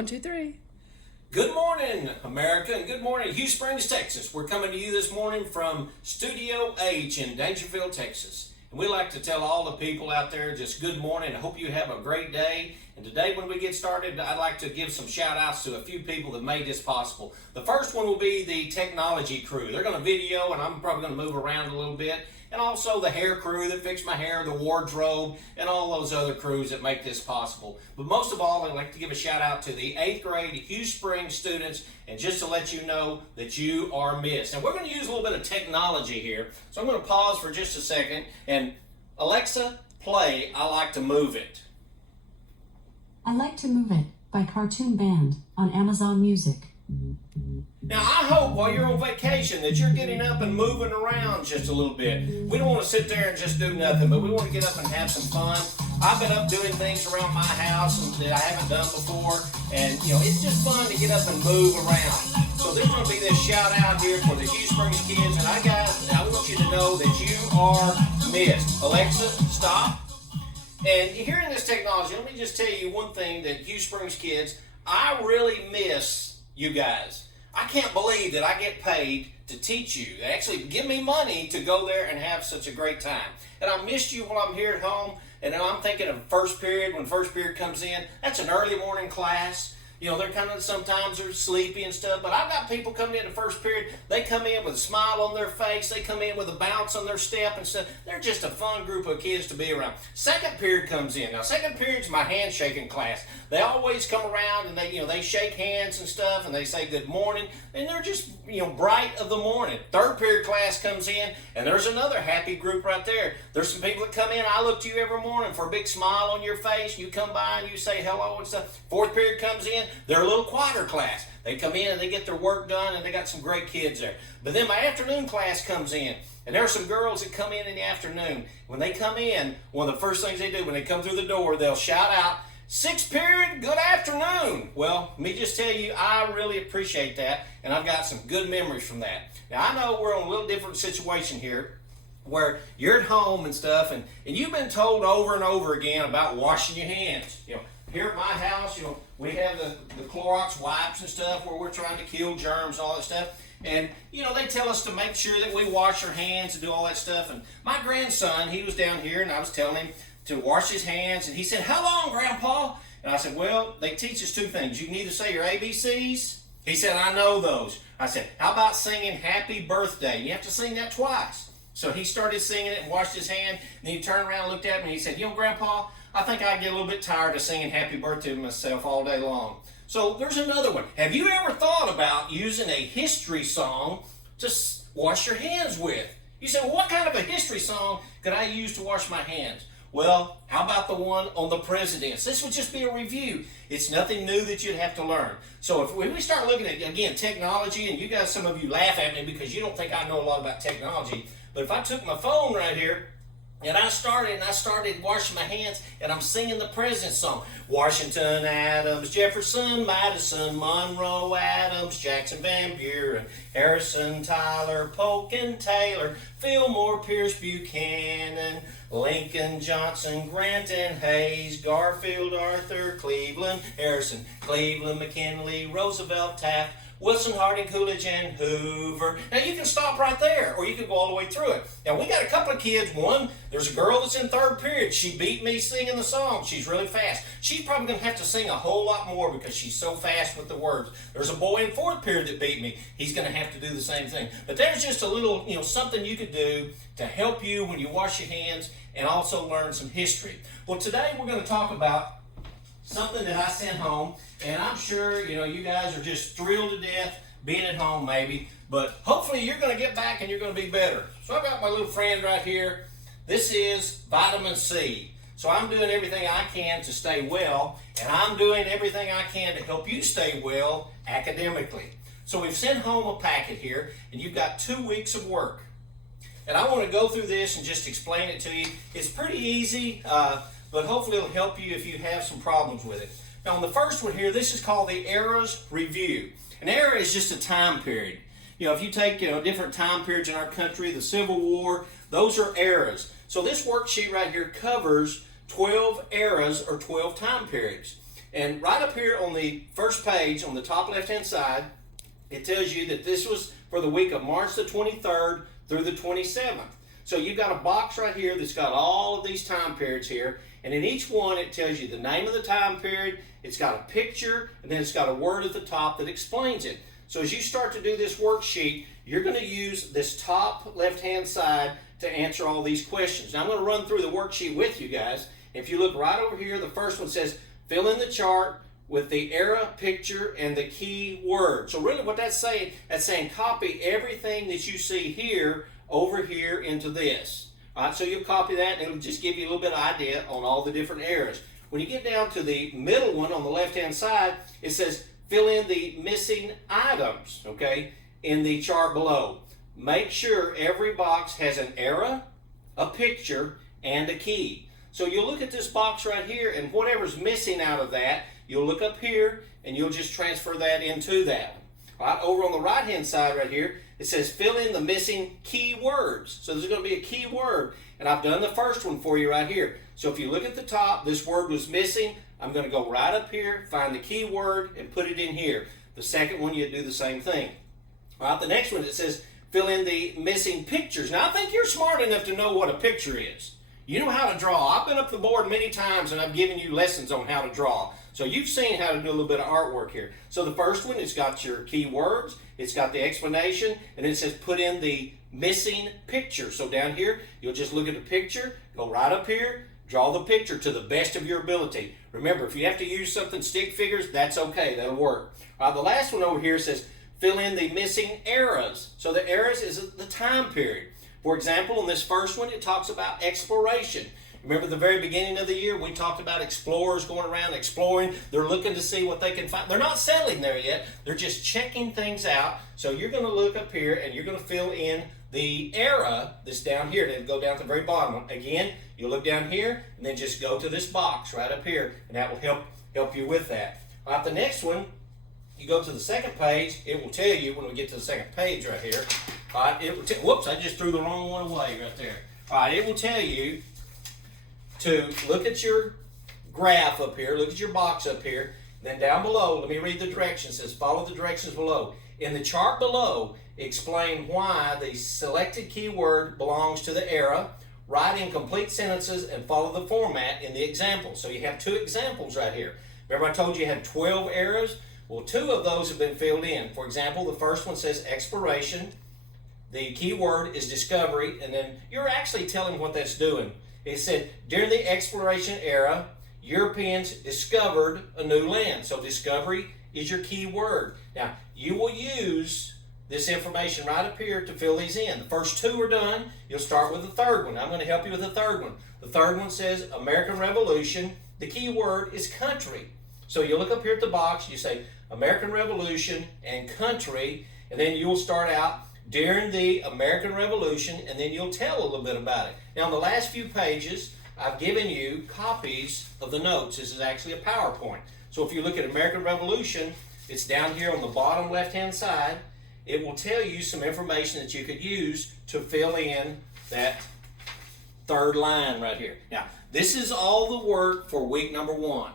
One, two, three. Good morning, America, and good morning, Hugh Springs, Texas. We're coming to you this morning from Studio H in Daingerfield, Texas. And we like to tell all the people out there just good morning. I hope you have a great day. And today when we get started, I'd like to give some shout outs to a few people that made this possible. The first one will be the technology crew. They're going to video, and I'm probably going to move around a little bit. And also the hair crew that fixed my hair, the wardrobe, and all those other crews that make this possible. But most of all, I'd like to give a shout out to the 8th grade Hugh Springs students, and just to let you know that you are missed. And we're going to use a little bit of technology here, so I'm going to pause for just a second. And Alexa, play I Like to Move It. I Like to Move It by Cartoon Band on Amazon Music. Now, I hope while you're on vacation that you're getting up and moving around just a little bit. We don't want to sit there and just do nothing, but we want to get up and have some fun. I've been up doing things around my house that I haven't done before, and it's just fun to get up and move around. So there's going to be this shout out here for the Hugh Springs kids, and I want you to know that you are missed. Alexa, stop. And hearing this technology, let me just tell you one thing that Hugh Springs kids, I really miss you guys. I can't believe that I get paid to teach you. They actually give me money to go there and have such a great time. And I missed you while I'm here at home. And then I'm thinking of first period. When first period comes in, that's an early morning class. They're kind of sometimes they're sleepy and stuff. But I've got people coming in the first period. They come in with a smile on their face. They come in with a bounce on their step and stuff. They're just a fun group of kids to be around. Second period comes in. Now, second period's my handshaking class. They always come around and they shake hands and stuff and they say good morning. And they're just bright of the morning. Third period class comes in and there's another happy group right there. There's some people that come in. I look to you every morning for a big smile on your face. You come by and you say hello and stuff. Fourth period comes in. They're a little quieter class. They come in and they get their work done and they got some great kids there. But then my afternoon class comes in. And there are some girls that come in the afternoon. When they come in, one of the first things they do when they come through the door, they'll shout out, "Sixth period, good afternoon." Well, let me just tell you, I really appreciate that, and I've got some good memories from that. Now, I know we're in a little different situation here, where you're at home and stuff, and you've been told over and over again about washing your hands. Here at my house, we have the Clorox wipes and stuff where we're trying to kill germs and all that stuff. And, they tell us to make sure that we wash our hands and do all that stuff. And my grandson, he was down here, and I was telling him to wash his hands. And he said, "How long, Grandpa?" And I said, "Well, they teach us two things. You can either say your ABCs." He said, "I know those." I said, "How about singing Happy Birthday?" You have to sing that twice. So he started singing it and washed his hand. And then he turned around and looked at me and he said, Grandpa, I think I get a little bit tired of singing Happy Birthday to myself all day long. So there's another one. Have you ever thought about using a history song to wash your hands with? You say, well, what kind of a history song could I use to wash my hands? Well, how about the one on the presidents? This would just be a review. It's nothing new that you'd have to learn. So if we start looking at, again, technology, and you guys, some of you laugh at me because you don't think I know a lot about technology, but if I took my phone right here, and I started washing my hands, and I'm singing the president's song. Washington, Adams, Jefferson, Madison, Monroe, Adams, Jackson, Van Buren, Harrison, Tyler, Polk, and Taylor, Fillmore, Pierce, Buchanan, Lincoln, Johnson, Grant, and Hayes, Garfield, Arthur, Cleveland, Harrison, Cleveland, McKinley, Roosevelt, Taft, Wilson, Harding, Coolidge, and Hoover. Now, you can stop right there, or you can go all the way through it. Now, we got a couple of kids. One, there's a girl that's in third period. She beat me singing the song. She's really fast. She's probably going to have to sing a whole lot more because she's so fast with the words. There's a boy in fourth period that beat me. He's going to have to do the same thing. But there's just a little, something you could do to help you when you wash your hands and also learn some history. Well, today we're going to talk about something that I sent home, and I'm sure you guys are just thrilled to death being at home maybe, but hopefully you're going to get back and you're going to be better. So I've got my little friend right here. This is vitamin C. So I'm doing everything I can to stay well, and I'm doing everything I can to help you stay well academically. So we've sent home a packet here, and you've got 2 weeks of work. And I want to go through this and just explain it to you. It's pretty easy, but hopefully it'll help you if you have some problems with it. Now on the first one here, this is called the Eras Review. An era is just a time period. If you take different time periods in our country, the Civil War, those are eras. So this worksheet right here covers 12 eras or 12 time periods. And right up here on the first page, on the top left-hand side, it tells you that this was for the week of March the 23rd through the 27th. So you've got a box right here that's got all of these time periods here, and in each one it tells you the name of the time period, it's got a picture, and then it's got a word at the top that explains it. So as you start to do this worksheet, you're going to use this top left-hand side to answer all these questions. Now I'm going to run through the worksheet with you guys. If you look right over here, the first one says, fill in the chart with the era, picture, and the key word. So really what that's saying copy everything that you see here over here into this. All right, so you'll copy that and it'll just give you a little bit of idea on all the different eras. When you get down to the middle one on the left-hand side, it says fill in the missing items, okay, in the chart below. Make sure every box has an era, a picture, and a key. So you'll look at this box right here, and whatever's missing out of that, you'll look up here and you'll just transfer that into that. All right, over on the right-hand side right here, it says fill in the missing key words. So there's going to be a key word, and I've done the first one for you right here. So if you look at the top, this word was missing. I'm going to go right up here, find the key word, and put it in here. The second one, you do the same thing. All right, the next one, it says fill in the missing pictures. Now, I think you're smart enough to know what a picture is. You know how to draw. I've been up the board many times, and I've given you lessons on how to draw. So you've seen how to do a little bit of artwork here. So the first one, it's got your key words, it's got the explanation, and then it says put in the missing picture. So down here, you'll just look at the picture, go right up here, draw the picture to the best of your ability. Remember, if you have to use something, stick figures, that's okay, that'll work. The last one over here says fill in the missing eras. So the eras is the time period. For example, in this first one, it talks about exploration. Remember the very beginning of the year, we talked about explorers going around exploring. They're looking to see what they can find. They're not settling there yet. They're just checking things out. So you're going to look up here and you're going to fill in the era that's down here. Then go down to the very bottom. Again, you look down here and then just go to this box right up here, and that will help you with that. All right, the next one, you go to the second page. It will tell you when we get to the second page right here. All right, it will whoops, I just threw the wrong one away right there. All right, it will tell you to look at your graph up here, look at your box up here, then down below, let me read the directions. It says follow the directions below. In the chart below, explain why the selected keyword belongs to the era, write in complete sentences, and follow the format in the example. So you have two examples right here. Remember I told you had 12 eras? Well, 2 of those have been filled in. For example, the first one says exploration. The key word is discovery, and then you're actually telling what that's doing. It said, during the exploration era, Europeans discovered a new land. So discovery is your key word. Now, you will use this information right up here to fill these in. The first 2 are done. You'll start with the third one. I'm going to help you with the third one. The third one says American Revolution. The key word is country. So you look up here at the box, you say American Revolution and country, and then you'll start out during the American Revolution, and then you'll tell a little bit about it. Now, in the last few pages, I've given you copies of the notes. This is actually a PowerPoint. So if you look at American Revolution, it's down here on the bottom left-hand side. It will tell you some information that you could use to fill in that third line right here. Now, this is all the work for week number 1.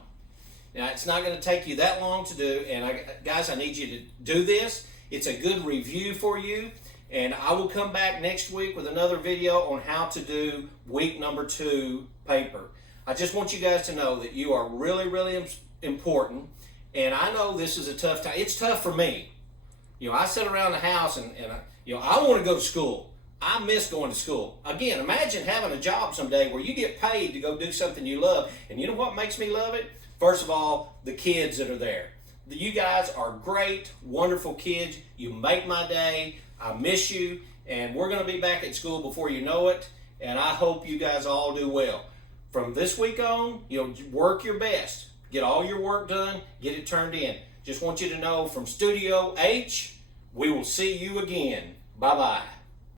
Now, it's not going to take you that long to do, and guys, I need you to do this. It's a good review for you, and I will come back next week with another video on how to do week number 2 paper. I just want you guys to know that you are really, really important, and I know this is a tough time. It's tough for me. You know, I sit around the house and I want to go to school. I miss going to school. Again, imagine having a job someday where you get paid to go do something you love, and you know what makes me love it? First of all, the kids that are there. You guys are great, wonderful kids. You make my day. I miss you, and we're going to be back at school before you know it, and I hope you guys all do well. From this week on, work your best. Get all your work done. Get it turned in. Just want you to know from Studio H, we will see you again. Bye-bye.